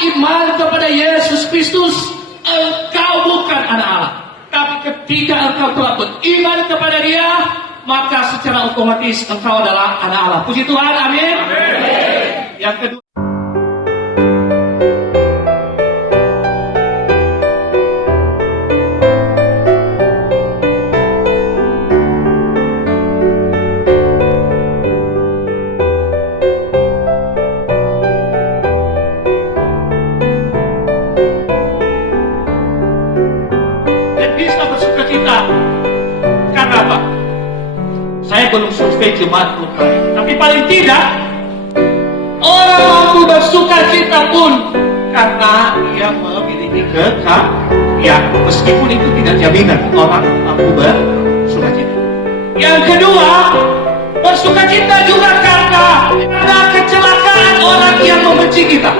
iman kepada Yesus Kristus, engkau bukan anak Allah. Tapi ketika engkau telah beriman kepada Dia, maka secara otomatis engkau adalah anak Allah. Puji Tuhan, amin. Yang kedua, saya belum survei jemaat lokal, tapi paling tidak orang mampu bersuka cita pun karena ia memiliki kekayaan, meskipun itu tidak jaminan orang mampu bersuka cita. Yang kedua, bersuka cita juga karena kecelakaan orang yang membenci kita.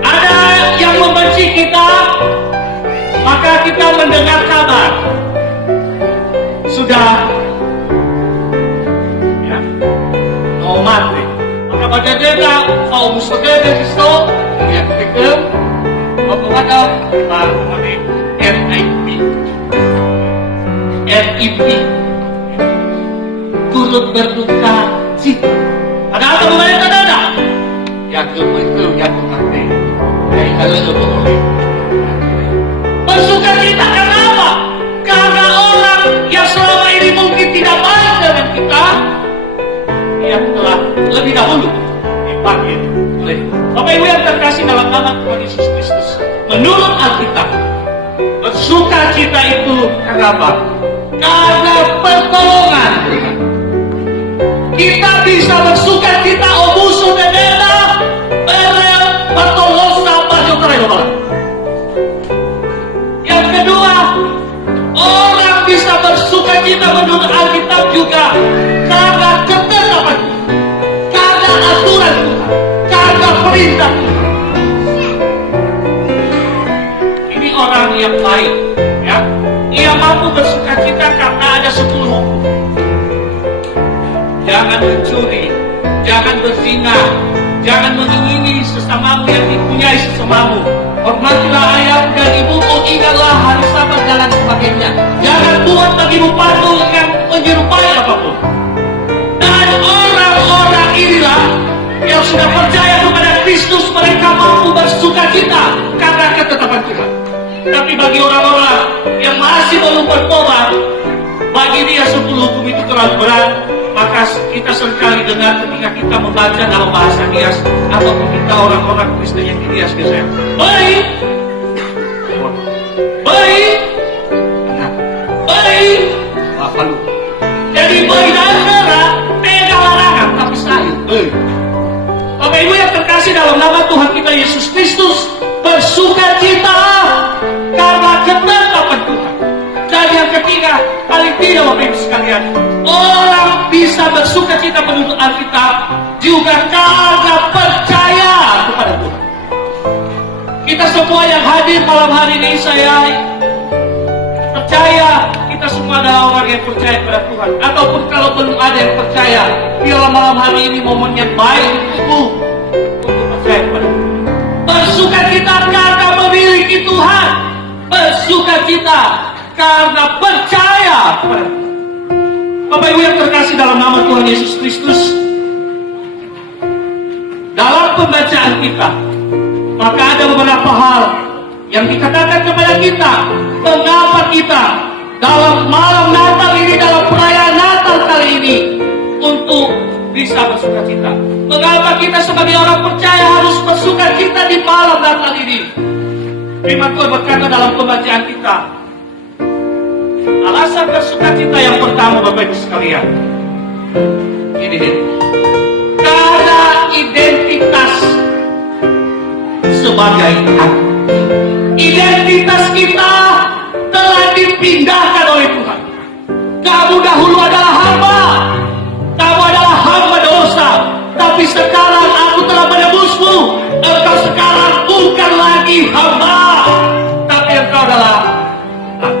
Ada yang membenci kita, maka kita mendengar kabar sudah ya mau mati, maka pada dia kaum muslimin itu yang ketiga membuat RIP turut berduka cita. Ada apa pemerintah ada? Yang itu yang mati. Kalau boleh bersuka cita karena apa? Karena orang yang selama ini mungkin tidak baik dengan kita, yang telah lebih dahulu dipanggil oleh Bapak Ibu yang terkasih dalam nama Tuhan Yesus Kristus. Menurut Alkitab, bersuka cita itu karena apa? Karena pertolongan Tuhan. Kita bisa bersuka cita obusu dedena bertolosa baju kerajaan. Yang kedua, orang bisa bersuka cita menurut Alkitab juga karena ketetapan, karena aturan Tuhan, karena perintah Tuhan. Ini orang yang baik, ya. Ia mampu bersuka cita karena ada 10 hukum. Jangan mencuri, jangan berzina, jangan mengingini sesamamu yang dipunyai sesamamu. Hormatilah ayah dan ibumu, ingatlah hari Sabat dan sebagainya. Jangan buat bagimu patung yang menyerupai apapun. Dan orang-orang inilah yang sudah percaya kepada Kristus, mereka mampu bersuka cita karena ketetapan Tuhan. Tapi bagi orang-orang yang masih belum bertobat, bagi dia 10 hukum itu terlalu berat. Maka kita seringkali dengar ketika kita membaca dalam bahasa hias, ataupun kita orang-orang Kristen yang dihias biasanya baik, baik, baik, apa lu? Jadi baik dan benar, tidak larangan, tapi sayang. Bapak Ibu yang terkasih dalam nama Tuhan kita Yesus Kristus, bersuka cita karena ketetapan Tuhan. Dan yang ketiga, paling tidak Bapak Ibu sekalian, orang bisa bersuka cita menurut Alkitab juga karena percaya kepada Tuhan. Kita semua yang hadir malam hari ini, saya percaya kita semua adalah orang yang percaya kepada Tuhan. Ataupun kalau belum ada yang percaya, biarlah malam hari ini momen yang baik untukmu untuk percaya kepada Tuhan. Bersuka cita karena memiliki Tuhan, bersuka cita karena percaya kepada Tuhan. Bapak Ibu yang terkasih dalam nama Tuhan Yesus Kristus, dalam pembacaan kita, maka ada beberapa hal yang dikatakan kepada kita, mengapa kita dalam malam Natal ini, dalam perayaan Natal kali ini, untuk bisa bersuka cita. Mengapa kita sebagai orang percaya harus bersuka cita di malam Natal ini? Firman Tuhan berkata dalam pembacaan kita, alasan bersuka cita yang pertama Bapak Ibu sekalian, ini karena identitas sebagai anak. Identitas kita telah dipindahkan oleh Tuhan. Kamu dahulu adalah hamba, kamu adalah hamba dosa, tapi sekarang aku telah menebusmu. Engkau sekarang bukan lagi hamba, tapi engkau adalah anak.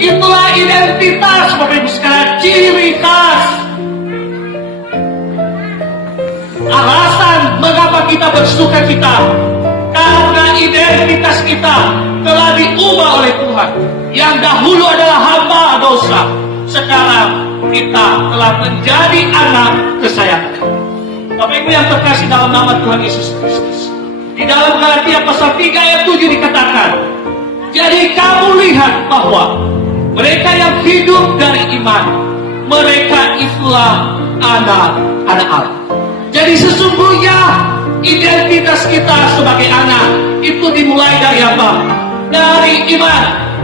Itulah identitas Bapak Ibu sekalian, ciri khas. Alasan bersuka cita karena identitas kita telah diubah oleh Tuhan. Yang dahulu adalah hamba dosa, sekarang kita telah menjadi anak kesayangan. Bapak Ibu yang terkasih dalam nama Tuhan Yesus Kristus, di dalam Galatia pasal 3 ayat 7 dikatakan, jadi kamu lihat bahwa mereka yang hidup dari iman, mereka itulah anak-anak Allah. Jadi sesungguhnya identitas kita sebagai anak itu dimulai dari apa? Dari iman.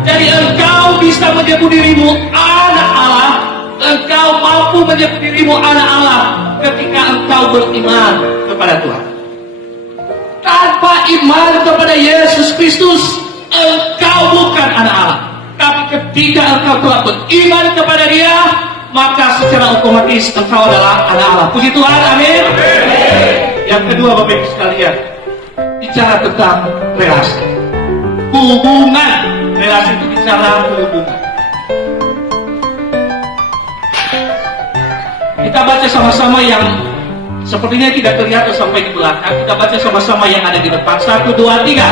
Jadi engkau bisa menyebut dirimu anak Allah, engkau mampu menyebut dirimu anak Allah ketika engkau beriman kepada Tuhan. Tanpa iman kepada Yesus Kristus, engkau bukan anak Allah. Tapi ketika engkau telah beriman kepada Dia, maka secara otomatis engkau adalah anak Allah. Puji Tuhan, amin. Yang kedua, Bapak Ibu sekalian, bicara tentang relasi, hubungan. Relasi itu bicara hubungan. Kita baca sama-sama yang sepertinya tidak terlihat sampai di belakang. Kita baca sama-sama yang ada di depan. 1, 2, 3.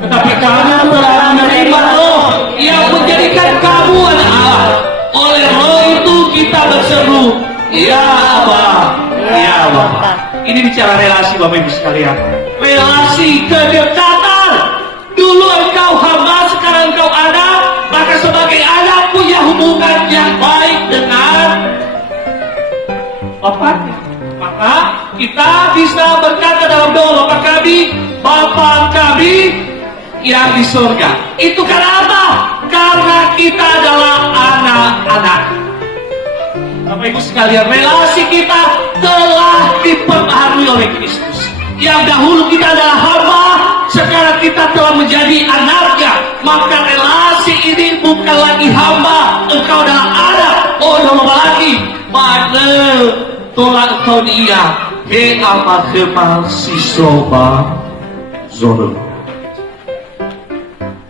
Tetapi karena telah menerima Roh yang menjadikan kamu anak Allah, oleh Roh itu kita berseru, ya Aba, ya Bapa. Ini bicara relasi, Bapak Ibu sekalian. Relasi kedekatan. Dulu engkau hamba, sekarang engkau anak. Maka sebagai anak punya hubungan yang baik dengan Bapaknya. Maka kita bisa berkata dalam doa, Bapa kami yang di surga. Itu karena apa? Karena kita adalah anak-anak. Bapak Ibu sekalian, relasi kita telah dipengaruhi oleh Kristus. Yang dahulu kita adalah hamba, sekarang kita telah menjadi anaknya. Maka relasi ini bukan lagi hamba, engkau adalah anak. Oh, nama lagi. Pada tolak engkau dia, he apa kemal sisoba zoro.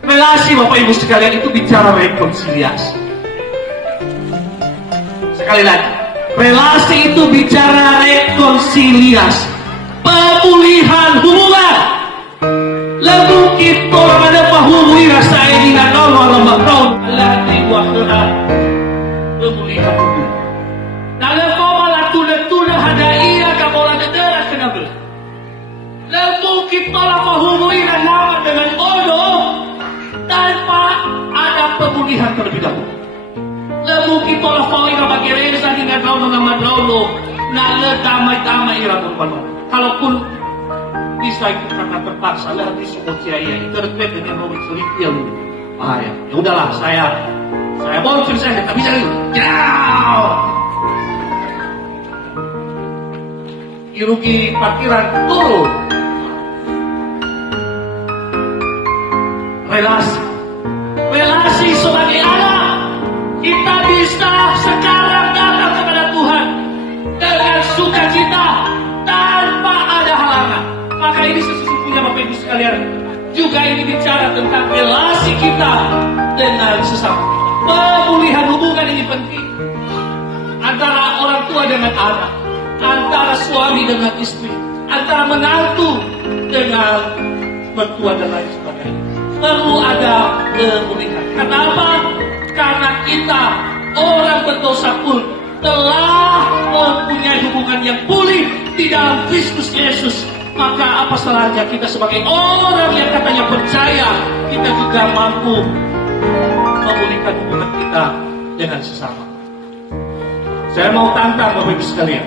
Relasi, Bapak Ibu sekalian, itu bicara rekonsiliasi. Sekali lagi, relasi itu bicara rekonsiliasi, pemulihan hubungan. Lalu kita orang ada pahului rasa ini nak kau malam kau latih waktunya pemulihan hubungan. Kalau kau malah tuna ada ia kamu orang darah kena belah. Lalu kita lah pahului nama dengan bodoh tanpa ada pemulihan terlebih dahulu. Lalu kita lah pahului nama gereza dengan kau nama dulu. Nala damai-damai iramun panu. Kalaupun bisa itu karena terpaksa lah di semua ciaya terkait dengan robek selipil bahaya. Ya udahlah, saya bonceng, saya tak bisa lagi. Jauh. Irugi parkiran turun. Relasi sebagai anak, kita bisa sekarang datang kepada Tuhan dengan sukacita tanpa ada halangan. Maka ini sesungguhnya Bapak Ibu sekalian, juga ini bicara tentang relasi kita dengan sesama. Pemulihan hubungan ini penting antara orang tua dengan anak, antara suami dengan istri, antara menantu dengan mertua dan lain sebagainya. Perlu ada pemulihan. Kenapa? Karena kita orang berdosa pun telah mempunyai hubungan yang pulih di dalam Kristus Yesus. Maka apa salahnya kita sebagai orang yang katanya percaya, kita juga mampu memulihkan hubungan kita dengan sesama. Saya mau tantang Bapak Ibu sekalian,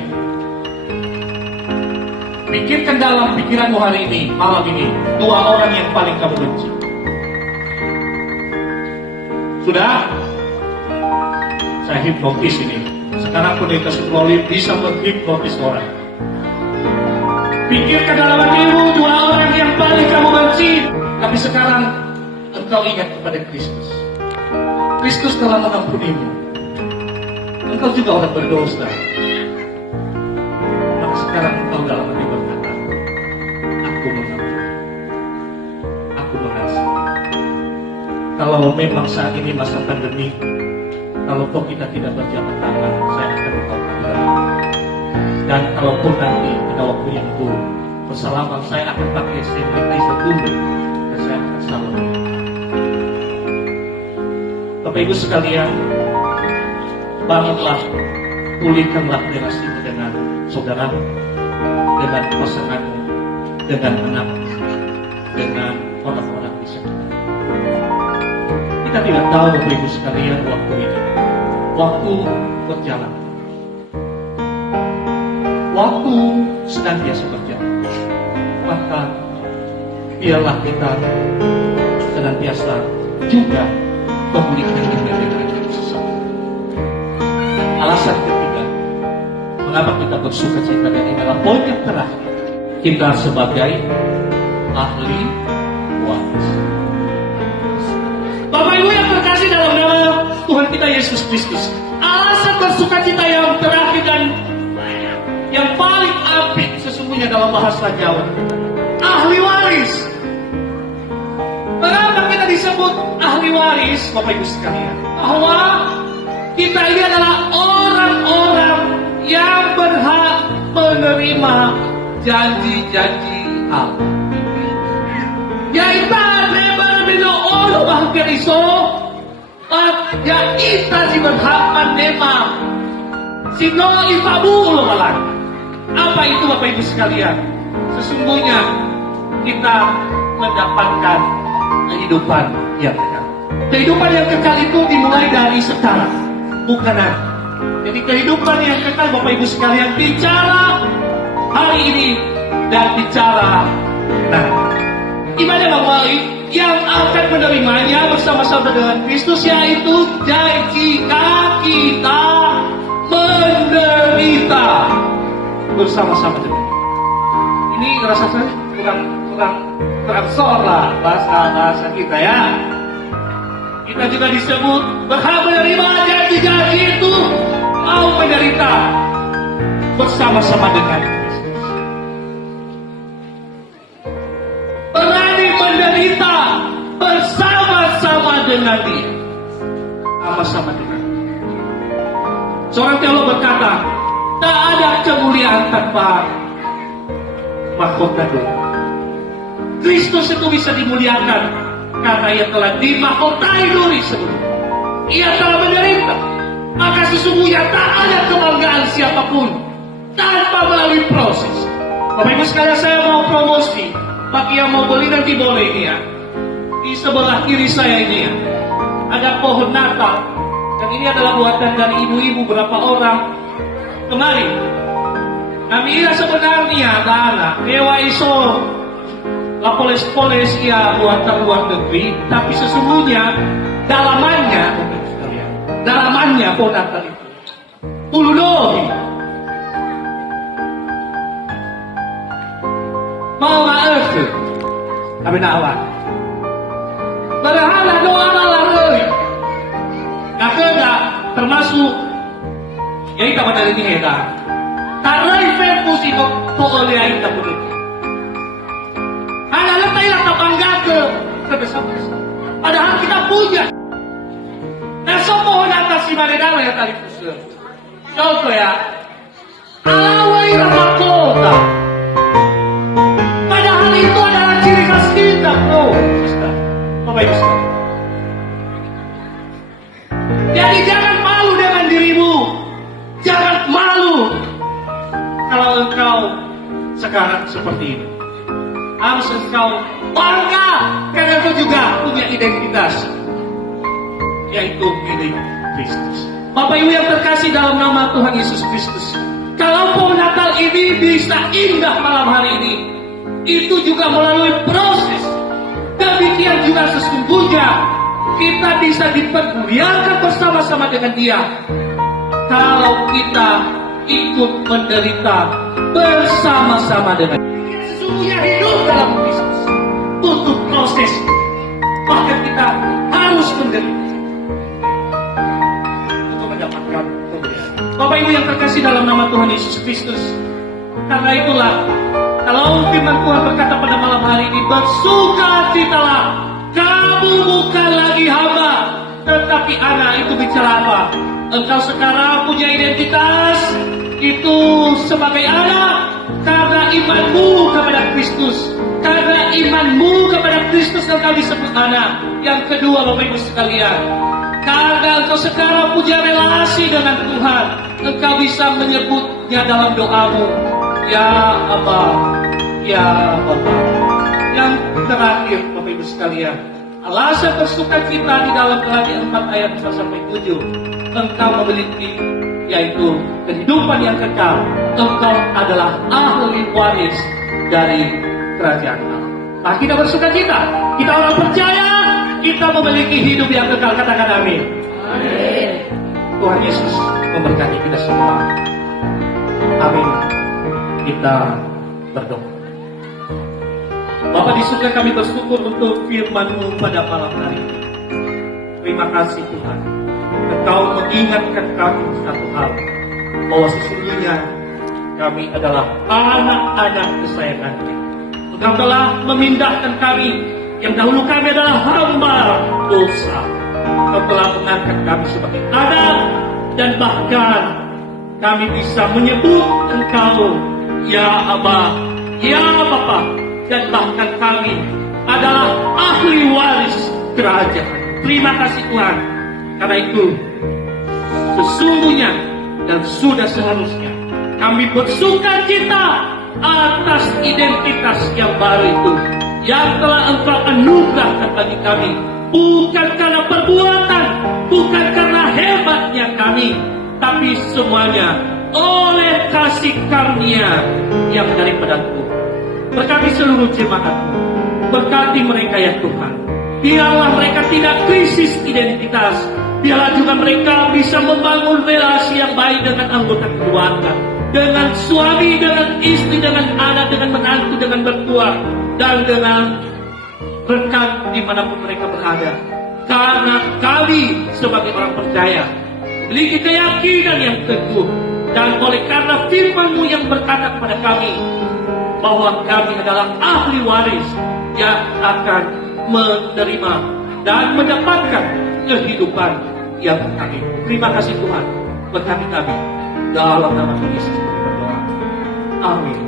pikirkan dalam pikiranmu hari ini, malam ini, 2 orang yang paling kamu benci. Sudah? Saya hipnotis ini. Sekarang pendeta Suproli bisa menghipnotis orang. Pikirkan dalam hatimu 2 orang yang paling kamu benci. Tapi sekarang engkau ingat kepada Kristus. Kristus telah mengampunimu. Engkau juga orang berdosa. Maka sekarang engkau dalam hati berkata, aku mengampuni, aku mengasihi. Kalau memang saat ini masa pandemi, kalau toh kita tidak berjabat tangan, saya akan mengatakan. Dan kalaupun nanti pada waktu yang buruk, Persalaman saya akan pakai sanitizer dulu, dan saya akan salam. Bapak Ibu sekalian, bangunlah, pulihkanlah relasimu dengan saudara, dengan pasanganmu, dengan anak, dengan orang-orang di sekitar. Kita tidak tahu Bapak Ibu sekalian waktu ini. Waktu berjalan. Waktu senantiasa berjalan. Maka biarlah kita senantiasa juga memulihkan diri dengan sesama. Alasan ketiga, mengapa kita bersuka cita, dan adalah poin yang terakhir. Kita sebagai ahli waris. Bapak Ibu yang terkasih dalam nama Tuhan kita Yesus Kristus, alasan bersuka cita yang terakhir dan yang paling apik sesungguhnya dalam bahasa Jawa, ahli waris. Mengapa kita disebut ahli waris, Bapak Ibu sekalian? Bahwa kita ini adalah orang-orang yang berhak menerima janji-janji Allah. Yaitu lebar bilo olo bahagian iso, ya kita si berhak menerima. Sino ifabulo malah. Apa itu Bapak Ibu sekalian? Sesungguhnya kita mendapatkan kehidupan yang kekal. Kehidupan yang kekal itu dimulai dari sekarang, bukan nanti. Jadi kehidupan yang kekal Bapak Ibu sekalian bicara hari ini dan bicara nanti. Ibadah Bapak yang akan menerimanya bersama-sama dengan Kristus, yaitu jika kita menderita bersama-sama dengan Dia. Ini rasa saya kurang sor lah bahasa kita ya. Kita juga disebut berhak menerima janji-janji itu, mau menderita bersama-sama dengan Kristus. Berani menderita bersama-sama dengan Dia. Sama-sama dengan Dia. Seorang teolog berkata, tak ada kemuliaan tanpa mahkota dunia. Kristus itu bisa dimuliakan karena Ia telah dimahkotai duri sebelum Ia telah menderita. Maka sesungguhnya tak ada kebanggaan siapapun tanpa melalui proses. Bapak Ibu sekalian, saya mau promosi. Bagi yang mau beli nanti boleh ini ya. Di sebelah kiri saya ini ya, ada pohon Natal. Dan ini adalah buatan dari ibu-ibu berapa orang kemarin. Kami sebenarnya anak dewa iso la poles-poles ya buatan luar negeri, tapi sesungguhnya dalamannya pohon Natal itu puluh mau maaf kami nawan berhala doa laroi kakak termasuk ya kita pada ini heda tarai pempus itu oleh kita pun hanya letailah tapangga ke sebesar-besar padahal kita punya nah pohon atas si Maredala ya tadi pusat contoh ya alawai rahmakota padahal itu adalah ciri khas kita bro Bapak Ibu sekalian. Jadi jangan malu dengan dirimu, jangan malu kalau engkau sekarang seperti ini. Harus engkau bangga karena engkau juga punya identitas, yaitu milik Kristus. Bapak Ibu yang terkasih dalam nama Tuhan Yesus Kristus, kalau pohon Natal ini bisa indah malam hari ini, itu juga melalui proses. Demikian juga sesungguhnya kita bisa dipermuliakan bersama-sama dengan Dia kalau kita ikut menderita bersama-sama dengan Dia. Sesungguhnya hidup dalam Kristus butuh proses, bahkan kita harus menderita untuk mendapatkan kemuliaan. Bapak Ibu yang terkasih dalam nama Tuhan Yesus Kristus, karena itulah kalau firman Tuhan berkata pada malam hari ini, bersukacitalah, kamu bukan lagi hamba, tetapi anak. Itu bicara apa? Engkau sekarang punya identitas itu sebagai anak karena imanmu kepada kepada Kristus. Karena imanmu kepada Kristus engkau disebut anak. Yang kedua, Bapak Ibu sekalian, karena engkau sekarang punya relasi dengan Tuhan, engkau bisa menyebutnya dalam doamu. Ya Aba, ya Bapa. Yang terakhir, Bapak Ibu sekalian, alasan bersuka cita di dalam Galatia 4 ayat 4-7, engkau memiliki, yaitu kehidupan yang kekal. Engkau adalah ahli waris dari kerajaan Allah. Nah, kita bersuka cita, kita orang percaya, kita memiliki hidup yang kekal. Katakan amin. Amin. Tuhan Yesus memberkati kita semua. Amin. Kita berdoa. Bapa di surga, kami bersyukur untuk firman-Mu pada malam hari ini. Terima kasih Tuhan. Engkau mengingatkan kami satu hal, bahwa sesungguhnya kami adalah anak-anak kesayangan-Nya. Engkau telah memindahkan kami, yang dahulu kami adalah hamba dosa. Engkau telah mengangkat kami sebagai anak, dan bahkan kami bisa menyebut Engkau ya Aba, ya Bapa, dan bahkan kami adalah ahli waris kerajaan. Terima kasih Tuhan. Karena itu sesungguhnya dan sudah seharusnya kami bersuka cita atas identitas yang baru itu, yang telah Engkau anugerahkan bagi kami, bukan karena perbuatan, bukan karena hebatnya kami, tapi semuanya oleh kasih karunia yang daripada Tuhan. Berkati seluruh jemaat-Mu, berkati mereka ya Tuhan. Biarlah mereka tidak krisis identitas, biarlah juga mereka bisa membangun relasi yang baik dengan anggota keluarga, dengan suami, dengan istri, dengan anak, dengan menantu, dengan mertua, dan dengan rekan dimanapun mereka berada. Karena kami sebagai orang percaya memiliki keyakinan yang teguh, dan oleh karena firman-Mu yang berkata kepada kami bahwa kami adalah ahli waris yang akan menerima dan mendapatkan kehidupan yang kekal. Terima kasih Tuhan, berkati kami dalam nama Yesus kami berdoa. Amin.